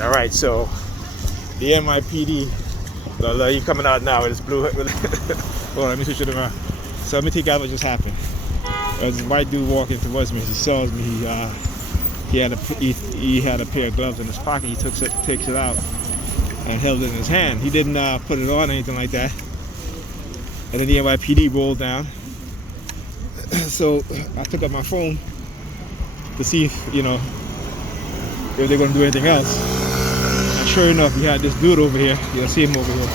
All right, so the NYPD, he's coming out now with his blue. Hold on, let me switch it around. So let me take out what just happened. There's this white dude walking towards me. He saws me. He had a pair of gloves in his pocket. He takes it out and held it in his hand. He didn't put it on or anything like that. And then the NYPD rolled down. So I took up my phone to see if they're gonna do anything else. And sure enough, we had this dude over here. You'll see him over here,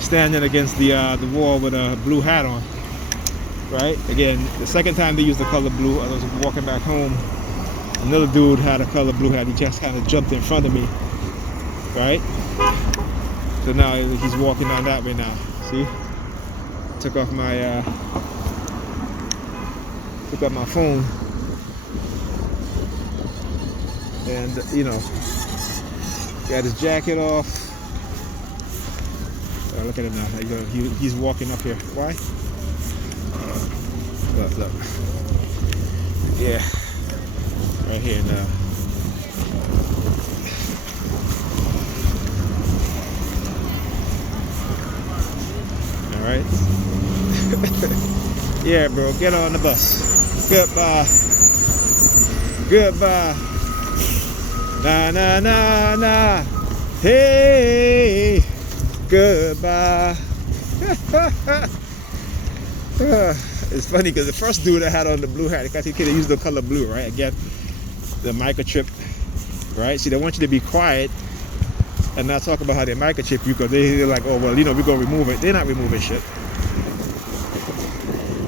standing against the wall with a blue hat on. Right? Again, the second time they used the color blue, I was walking back home. Another dude had a color blue hat. He just kind of jumped in front of me. Right? So now he's walking down that way now. See? Took off my phone, and got his jacket off. Oh, look at him now. He's walking up here. Why? Look. Yeah, right here now. All right. Yeah, bro, get on the bus. Goodbye. Na na na na. Hey, goodbye. It's funny because the first dude that had on the blue hat, because he could have used the color blue, right? Again, the microchip, right? See, they want you to be quiet and not talk about how they microchip you, because they're like, oh, well, we're going to remove it. They're not removing shit.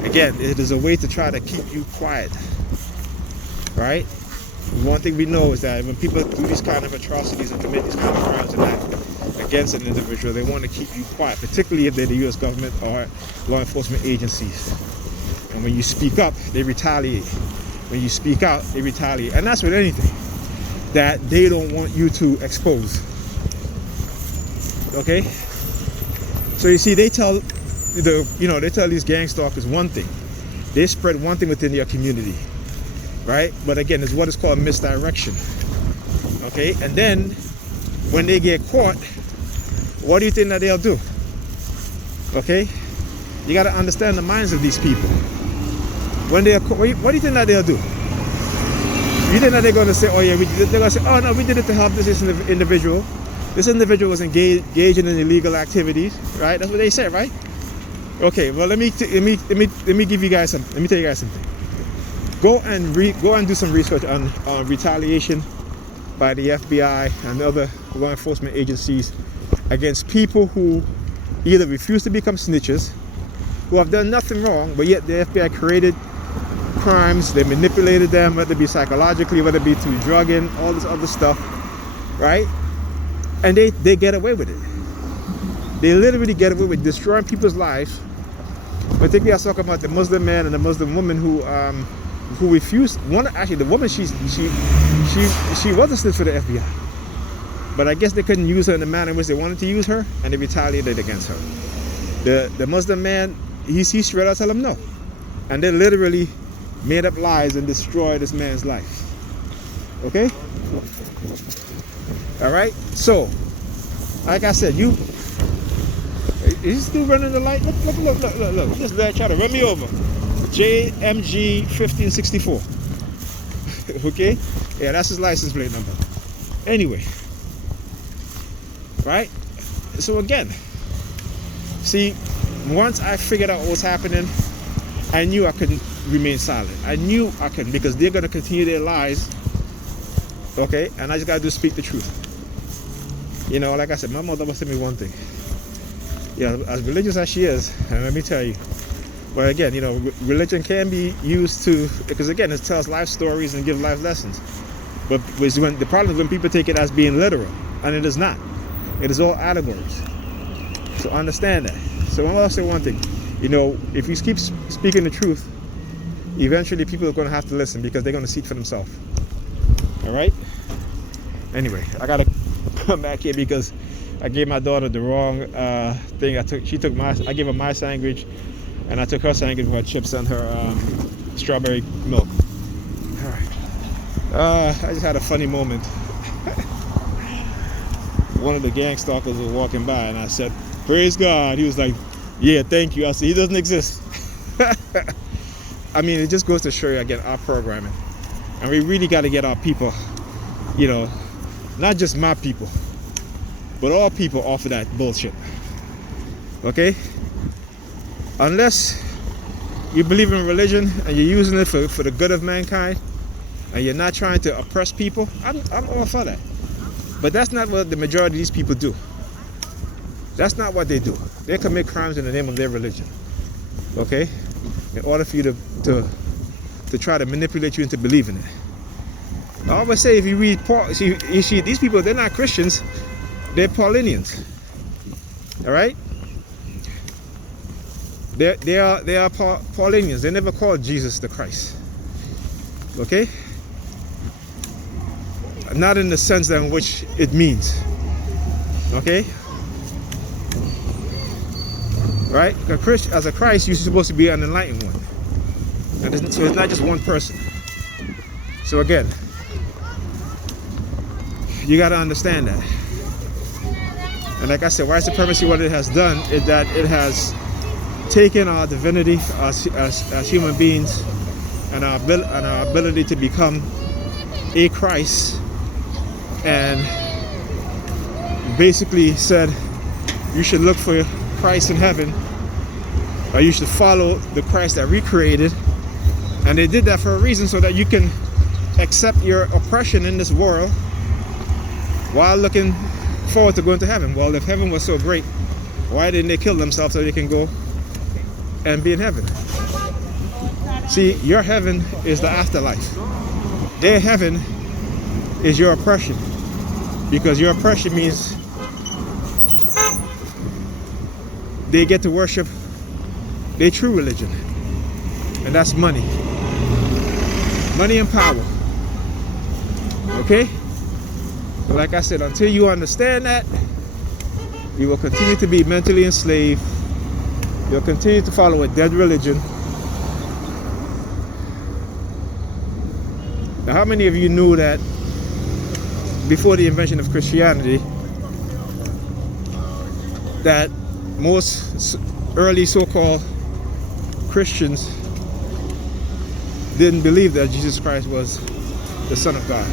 Again, it is a way to try to keep you quiet, right? One thing we know is that when people do these kind of atrocities and commit these kind of crimes and act against an individual, they want to keep you quiet, particularly if they're the U.S. government or law enforcement agencies. And when you speak up, they retaliate. When you speak out, they retaliate. And that's with anything that they don't want you to expose. Okay? So you see, they tell these gang stalkers one thing. They spread one thing within their community, right? But again, it's what is called misdirection. Okay? And then when they get caught, what do you think that they'll do? Okay? You got to understand the minds of these people. When they are caught, what do you think that they'll do? You think that they're going to say, oh yeah, they're going to say, oh no, we did it to help this individual. This individual was engaging in illegal activities, right? That's what they said, right? Okay, well let me give you guys some. Let me tell you guys something. Go and do some research on retaliation by the FBI and other law enforcement agencies against people who either refuse to become snitches, who have done nothing wrong, but yet the FBI created crimes. They manipulated them, whether it be psychologically, whether it be through drugging, all this other stuff, right? And they get away with it. They literally get away with destroying people's lives. Particularly, I was talking about the Muslim man and the Muslim woman who refused. The woman, she was a snitch for the FBI, but I guess they couldn't use her in the manner in which they wanted to use her, and they retaliated against her. The Muslim man, he straight out tell him no, and they literally made up lies and destroyed this man's life. Okay. All right. So, like I said, is he still running the light? Look. This guy trying to run me over. JMG 1564. Okay? Yeah, that's his license plate number. Anyway. Right? So again, see, once I figured out what was happening, I knew I couldn't remain silent. I knew I couldn't, because they're going to continue their lies. Okay? And I just got to speak the truth. Like I said, my mother must tell me one thing. As religious as she is, and let me tell you, but again, religion can be used to, because again, it tells life stories and gives life lessons. But the problem is when people take it as being literal, and it is not. It is all allegories. So understand that. So I'm going to say one thing. If you keep speaking the truth, eventually people are going to have to listen, because they're going to see it for themselves. All right? Anyway, I got to come back here because I gave my daughter the wrong thing. I gave her my sandwich, and I took her sandwich with her chips and her strawberry milk. All right. I just had a funny moment. One of the gang stalkers was walking by and I said, "Praise God." He was like, "Yeah, thank you." I said, "He doesn't exist." I mean, it just goes to show you again our programming. And we really got to get our people, you know, not just my people, but all people off of that bullshit. Okay? Unless you believe in religion and you're using it for the good of mankind and you're not trying to oppress people, I'm all for that. But that's not what the majority of these people do. That's not what they do. They commit crimes in the name of their religion. Okay? In order for you to try to manipulate you into believing it. I always say, if you read Paul, you see these people, they're not Christians, they're Paulinians. All right? They are Paulinians. They never called Jesus the Christ. Okay? Not in the sense in which it means. Okay? Right? As a Christ, you're supposed to be an enlightened one. And so it's not just one person. So again, you got to understand that. And like I said, white supremacy, what it has done is that it has taken our divinity as human beings and our ability to become a Christ, and basically said you should look for Christ in heaven, or you should follow the Christ that we created. And they did that for a reason, so that you can accept your oppression in this world while looking forward to going to heaven. Well, if heaven was so great, why didn't they kill themselves so they can go and be in heaven? See, your heaven is the afterlife. Their heaven is your oppression, because your oppression means they get to worship their true religion, and that's money and power. Okay? But like I said, until you understand that, you will continue to be mentally enslaved. You'll continue to follow a dead religion. Now, how many of you knew that before the invention of Christianity, that most early so-called Christians didn't believe that Jesus Christ was the Son of God?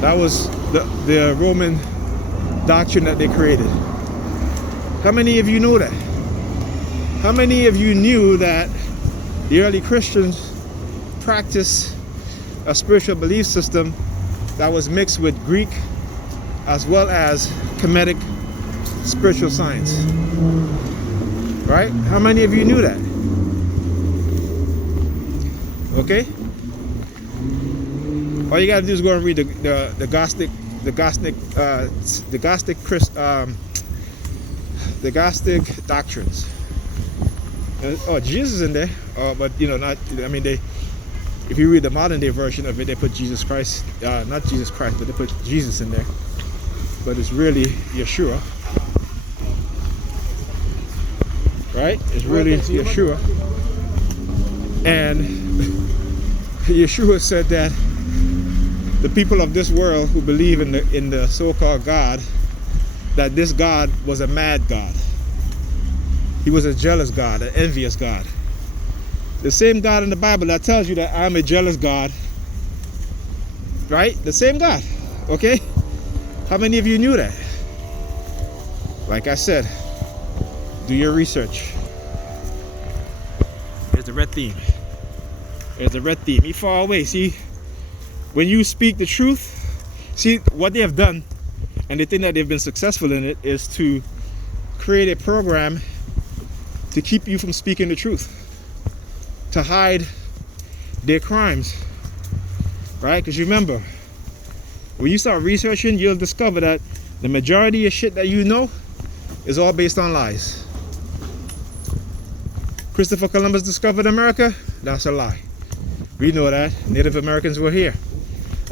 That was the Roman doctrine that they created. How many of you know that? How many of you knew that the early Christians practiced a spiritual belief system that was mixed with Greek as well as Kemetic spiritual science? Right? How many of you knew that? Okay? All you gotta do is go and read the Gnostic doctrines. Oh, Jesus is in there, but you know, not. I mean, if you read the modern day version of it, they put Jesus Christ, not Jesus Christ, but they put Jesus in there. But it's really Yeshua, right? It's really Yeshua, and Yeshua said that the people of this world who believe in the so-called God, that this God was a mad God. He was a jealous God, an envious God. The same God in the Bible that tells you that I'm a jealous God, right? The same God, okay? How many of you knew that? Like I said, do your research. There's the red theme. There's the red theme. Be far away. See, when you speak the truth, see what they have done, and the thing that they've been successful in it is to create a program to keep you from speaking the truth, to hide their crimes, right? Because remember, when you start researching, you'll discover that the majority of shit that you know is all based on lies. Christopher Columbus discovered America? That's a lie. We know that. Native Americans were here,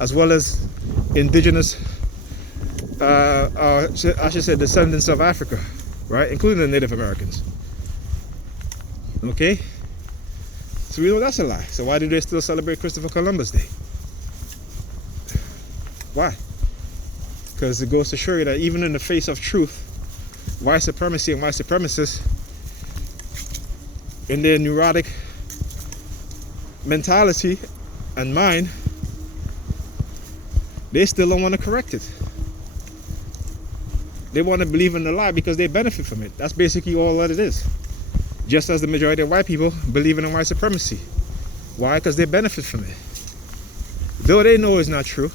as well as indigenous, I should say descendants of Africa, right? Including the Native Americans. Okay? So we know that's a lie. So why do they still celebrate Christopher Columbus Day? Why? Because it goes to show you that even in the face of truth, white supremacy and white supremacists, in their neurotic mentality and mind, they still don't want to correct it. They want to believe in the lie because they benefit from it. That's basically all that it is. Just as the majority of white people believe in white supremacy. Why? Because they benefit from it. Though they know it's not true.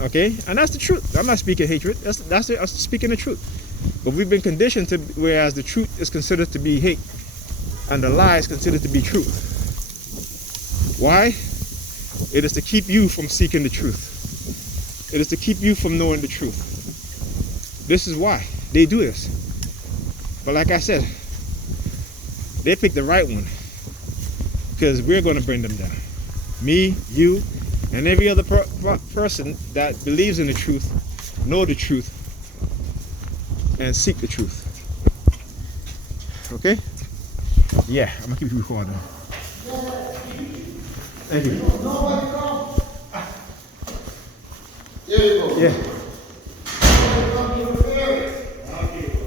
Okay? And that's the truth. I'm not speaking hatred. I'm speaking the truth. But we've been conditioned to, whereas the truth is considered to be hate and the lie is considered to be truth. Why? It is to keep you from seeking the truth. It is to keep you from knowing the truth. This is why they do this. But like I said, they picked the right one because we're going to bring them down. Me, you, and every other person that believes in the truth, know the truth, and seek the truth. Okay? Yeah, I'm going to keep you recording. Thank you. There you go. Yeah.